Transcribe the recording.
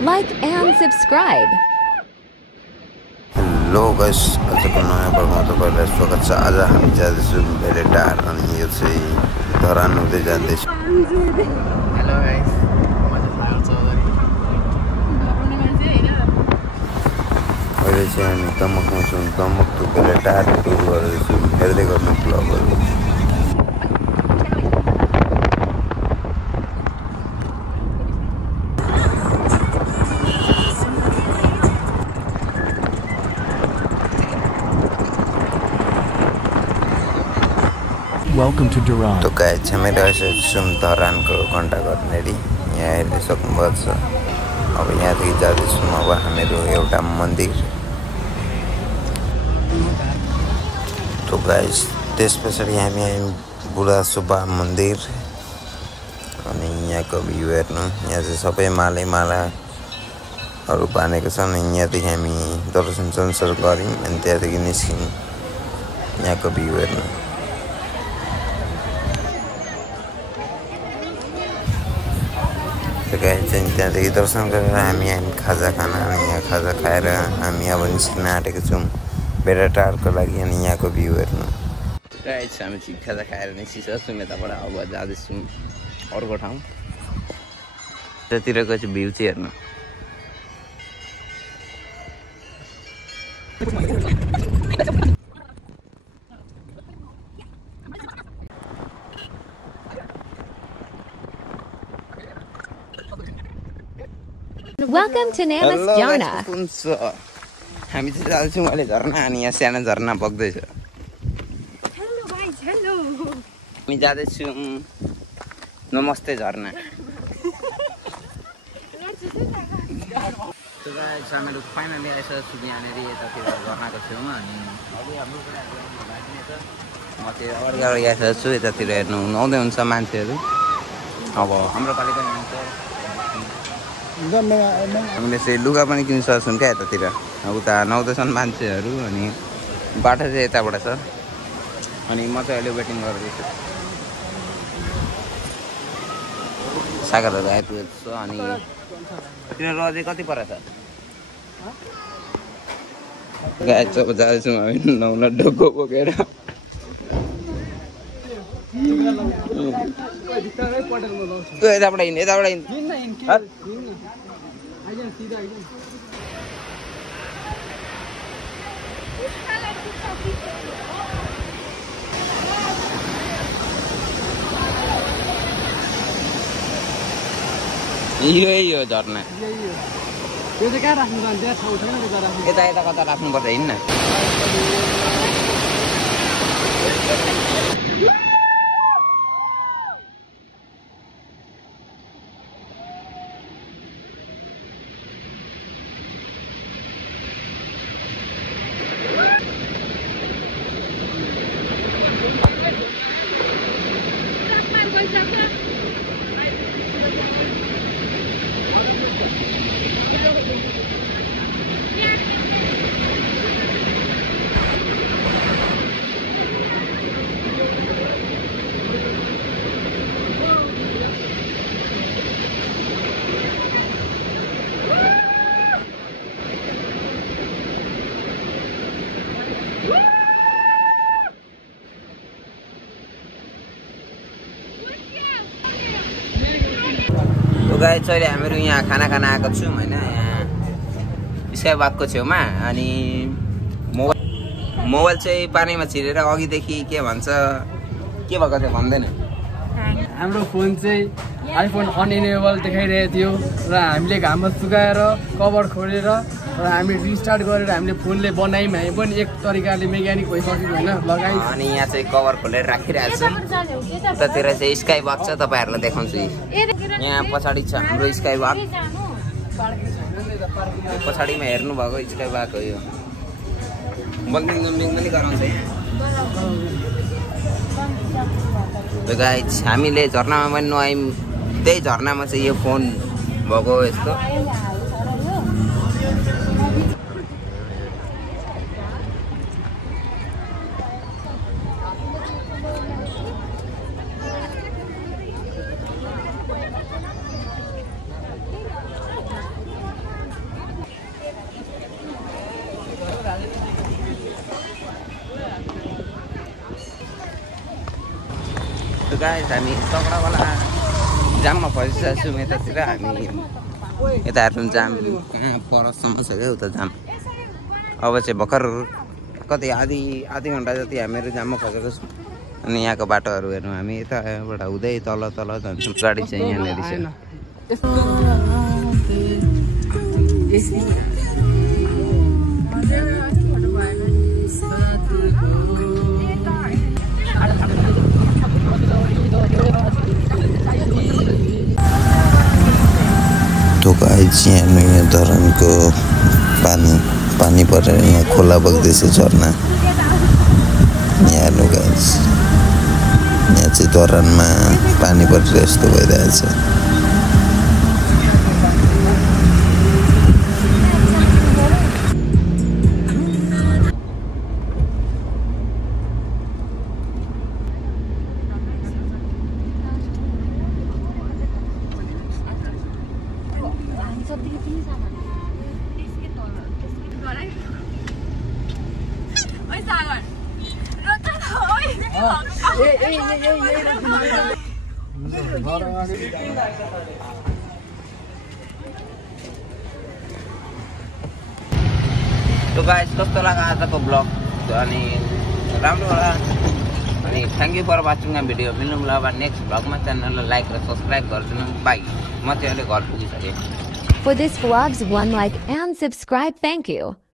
like and subscribe. Hello guys, आजको नयाँ ब्लगमा तपाईहरुलाई स्वागत छ। आज हामी जाँदैछौँ भेलेटार अनि यो चाहिँ धरान हुँदै जाँदैछौँ। हेलो गाइस, म चाहिँ चौधरी। अहिले चाहिँ हामी तमकमा छौँ। तमक टु भेलेटार टुर गर्दैछौँ। हेर्दै गर्नु ब्लगहरु। Welcome to Duran. तो गाइस, हामी रहेछौँ धरानको घण्टाघर नेरी। यहाँ हेर्दै सक्नुभएको छ। अब यहाँदेखि जाँदैछौँ अब हामीहरू एउटा मन्दिर। तो गाइस, त्यस पछाडि हामी आयौँ बुढा सुब्बा मन्दिर। अनि यहाँको भ्यू हेर्नु, यहाँ चाहिँ सबै मालाहरू बानेको छन्। अनि यहाँदेखि हामी दर्शन सन्चर गऱ्यौँ अनि त्यहाँदेखि निस्क्यौँ। यहाँको भ्यू हेर्नु। त्यहाँदेखि दर्शन गरेर हामी खाजा खान, अनि यहाँ खाजा खाएर हामी अब निस्किन आँटेको छौँ भेलेटारको लागि। अनि यहाँको भ्यू हेर्नु। गाइस, हामी चाहिँ खाजा खाएर निस्किसक्छौँ यताबाट। अब जाँदैछौँ अर्को ठाउँ। त्यतिरको चाहिँ भ्यू चाहिँ हेर्नु। Welcome to Namaskjana. हामी चाहिँ जाँदैछौँ अहिले झरना। अनि यहाँ सानो झरना बग्दैछ। Hello guys, hello. हामी जाँदैछौँ नमस्ते झरना। हामीहरू फाइनली आइसकेको छु यहाँनिर यतातिर झरनाको छेउमा। अनि म चाहिँ अगाडि आइसकेको छु। यतातिर हेर्नु आउँदै हुन्छ मान्छेहरू। अब हाम्रो पालि पनि हुन्छ। हामीले चाहिँ लुगा पनि किन्न सक्छौँ क्या यतातिर। उता नुहाउँदैछन् मान्छेहरू। अनि बाटो चाहिँ यताबाट छ। अनि म चाहिँ अहिले वेटिङ गर्दैछु। सागरहरू आइपुगेको छ। अनि तिनीहरू अझै कति पर छ? गाइस, अब जाँदैछौँ हामी नुहाउन डोको बोकेर। यताबाट हिँड्नु, यताबाट हिँड्नु। यही हो झरना। यता यता कता राख्नुपर्छ, हिँड्न। गाइस, अहिले हामीहरू यहाँ खाना खान आएको छौँ होइन, यहाँ स्काईवकको छेउमा। अनि मोबाइल चाहिँ पानीमा छिरेर अघिदेखि के भन्छ, के भएको थियो भन्दैन। हाम्रो फोन चाहिँ आइफोन अनइनेबल देखाइरहेको थियो र हामीले घाममा सुकाएर कभर खोलेर र हामी रिस्टार्ट गरेर हामीले फोनले बनायौँ। हामी पनि एक तरिकाले मेकानिक भइसक्यौँ होइन लगाइ। अनि यहाँ चाहिँ कभर खोलेर राखिरहेको छौँ। उतातिर चाहिँ स्काईवक छ, तपाईँहरूलाई देखाउँछु। यहाँ पछाडि छ हाम्रो स्काईवक। पछाडिमा हेर्नुभएको स्काईवक हो यो। बम्बिङ जम्बिङ पनि गराउँछ। गाइस, हामीले झरनामा पनि नुहायौँ। त्यही झरनामा चाहिँ यो फोन भएको यस्तो। गाइस हामी तगडावाला जाममा फसिसकेको छौँ यतातिर हामी यता हेर्नु जाम परसम्म छ क्या उता जाम अब चाहिँ भर्खर कति आधी घन्टा जति हामीहरू जाममा फसेको छौँ अनि यहाँको बाटोहरू हेर्नु हामी यताबाट हुँदै तल जान्छौँ गाडी चाहिँ यहाँनिर छ तो गाइस यहाँ धरानको पानी परेर यहाँ खोला बग्दैछ झरना यहाँ हेर्नु गाइस यहाँ चाहिँ धरानमा पानी परेर यस्तो भइरहेछ तो गाइस कस्तो लाग्यो आजको ब्लग अनि राम्रो होला अनि thank you for watching the video मिल्नु होला अब नेक्स्ट ब्लगमा च्यानललाई लाइक र सब्स्क्राइब गरिदिनु बाइ म चाहिँ अहिले घर पुगिसकेँ For this vlog's 1 like and subscribe, thank you.